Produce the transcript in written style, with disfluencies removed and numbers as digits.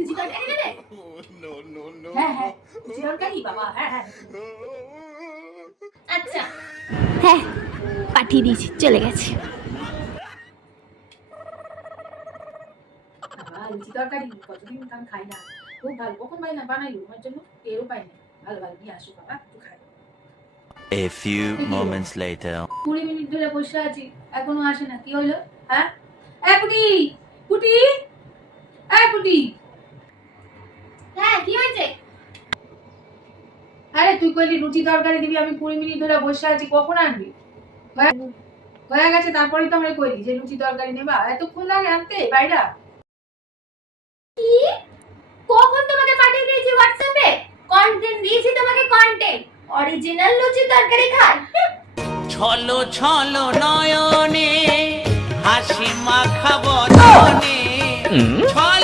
লুচি তরকারি নেবে? হ্যাঁ হ্যাঁ লুচি তরকারি বাবা, হ্যাঁ হ্যাঁ। আচ্ছা হ্যাঁ পাঠিয়ে দিয়েছি, চলে গেছে। বাবা লুচি তরকারি কতদিন আমি খাই না, খুব ভালো। কখন বানাইলো আমার জন্য, টেরও পাই না। ভালো ভালো নিয়ে আসো বাবা, একটু খাই। A few moments later. 20 minute ধরে বসে আছি, এখনো আসে না। কি হইলো? হ্যাঁ পুটি পুটি, পুটি। হ্যাঁ কি হয়েছে? আরে তুই কইলি লুচি তরকারি দিবি, আমি 20 মিনিট ধরে বসে আছি, কখন আনবি? হয়ে গেছে, তারপরেই তো আমরা কইলি যে লুচি তরকারি নেবা। এতক্ষণ লাগে আনতে বাইরা? কি? কখন তোমাকে পাঠিয়ে দিয়েছি হোয়াটসঅ্যাপে? কন্টেন্ট দিয়েছি তোমাকে, কন্টেন্ট। অরিজিনাল লুচি তরকারি খাই। ছলো ছলো নয়নে হাসি মাখা বদনে ছল